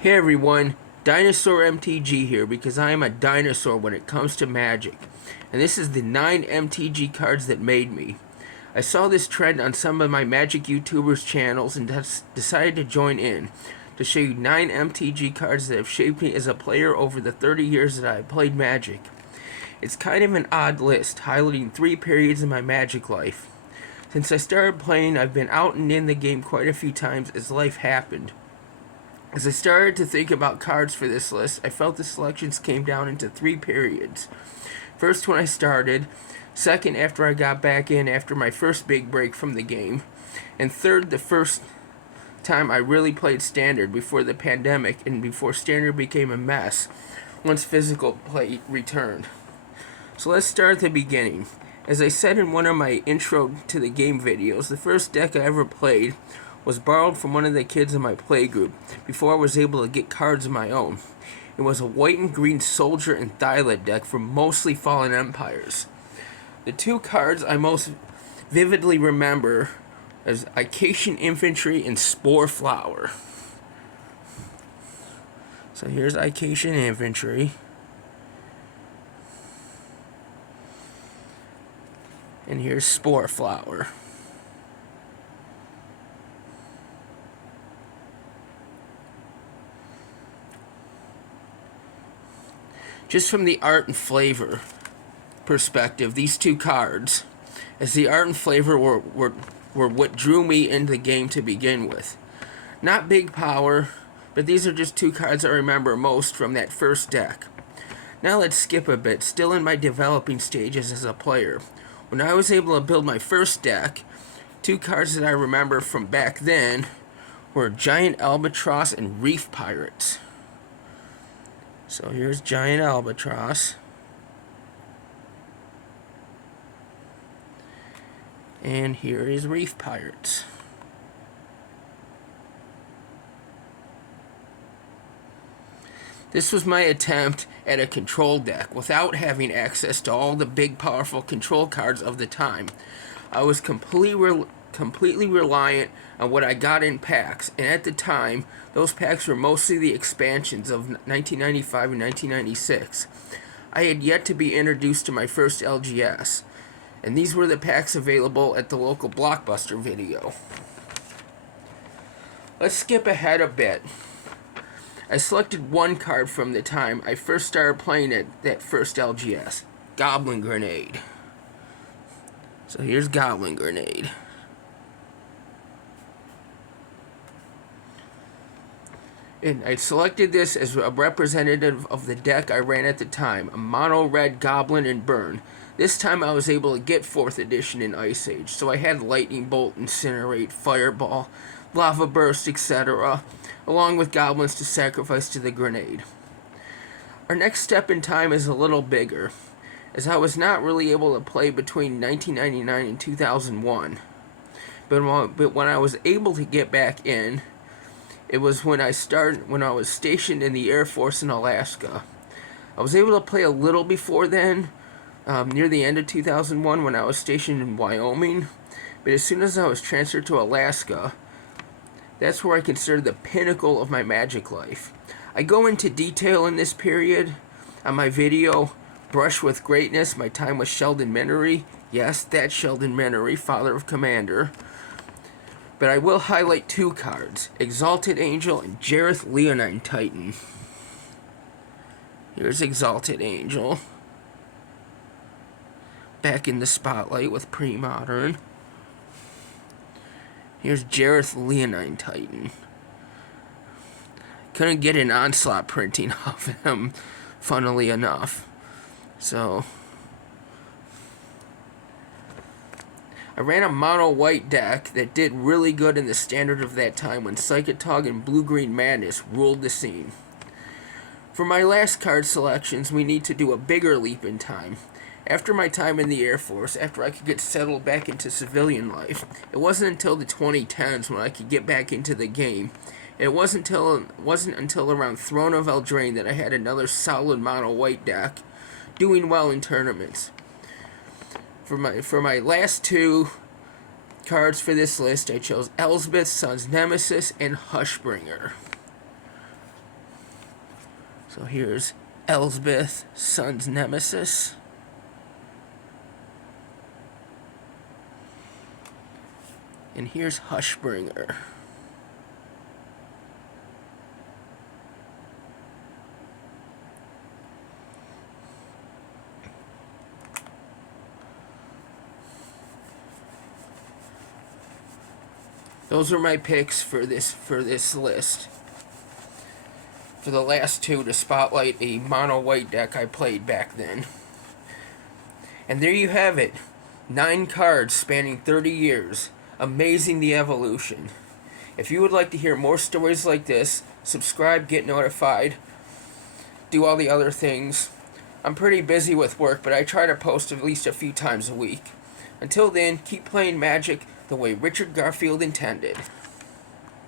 Hey everyone, Dinosaur MTG here because I am a dinosaur when it comes to Magic. And this is the 9 MTG cards that made me. I saw this trend on some of my Magic YouTubers channels and decided to join in to show you 9 MTG cards that have shaped me as a player over the 30 years that I have played Magic. It's kind of an odd list, highlighting 3 periods in my Magic life. Since I started playing, I've been out and in the game quite a few times as life happened. As I started to think about cards for this list, I felt the selections came down into 3 periods. First, when I started. Second, after I got back in after my first big break from the game. And third, the first time I really played Standard before the pandemic and before Standard became a mess once physical play returned. So let's start at the beginning. As I said in one of my intro to the game videos, the first deck I ever played was borrowed from one of the kids in my playgroup before I was able to get cards of my own. It was a white and green Soldier and Thylid deck from mostly Fallen Empires. The 2 cards I most vividly remember as Icatian Infantry and Spore Flower. So here's Icatian Infantry. And here's Spore Flower. Just from the art and flavor perspective, these 2 cards, as the art and flavor were what drew me into the game to begin with. Not big power, but these are just 2 cards I remember most from that first deck. Now let's skip a bit, still in my developing stages as a player. When I was able to build my first deck, 2 cards that I remember from back then were Giant Albatross and Reef Pirates. So here's Giant Albatross. And here is Reef Pirates. This was my attempt at a control deck without having access to all the big powerful control cards of the time. I was completely reliant on what I got in packs, and at the time, those packs were mostly the expansions of 1995 and 1996. I had yet to be introduced to my first LGS, and these were the packs available at the local Blockbuster video. Let's skip ahead a bit. I selected 1 card from the time I first started playing at that first LGS, Goblin Grenade. So here's Goblin Grenade. And I selected this as a representative of the deck I ran at the time, a mono red Goblin and Burn. This time I was able to get 4th edition in Ice Age, so I had Lightning Bolt, Incinerate, Fireball, Lava Burst, etc., along with goblins to sacrifice to the grenade. Our next step in time is a little bigger, as I was not really able to play between 1999 and 2001. But when I was able to get back in, it was when I was stationed in the Air Force in Alaska. I was able to play a little before then, near the end of 2001 when I was stationed in Wyoming. But as soon as I was transferred to Alaska, that's where I consider the pinnacle of my Magic life. I go into detail in this period on my video, Brush with Greatness, my time with Sheldon Minery. Yes, that's Sheldon Minery, father of Commander. But I will highlight 2 cards, Exalted Angel and Jareth Leonine Titan. Here's Exalted Angel. Back in the spotlight with Pre-Modern. Here's Jareth Leonine Titan. Couldn't get an Onslaught printing of him, funnily enough. So I ran a mono white deck that did really good in the Standard of that time when Psychotog and Blue-Green Madness ruled the scene. For my last card selections, we need to do a bigger leap in time. After my time in the Air Force, after I could get settled back into civilian life, it wasn't until the 2010s when I could get back into the game. And it wasn't until around Throne of Eldraine that I had another solid mono white deck doing well in tournaments. For my last 2 cards for this list, I chose Elsbeth, Sun's Nemesis, and Hushbringer. So here's Elsbeth, Sun's Nemesis. And here's Hushbringer. Those are my picks for this list. For the last two to spotlight a mono white deck I played back then. And there you have it. 9 cards spanning 30 years. Amazing the evolution. If you would like to hear more stories like this, subscribe, get notified, do all the other things. I'm pretty busy with work, but I try to post at least a few times a week. Until then, keep playing Magic the way Richard Garfield intended.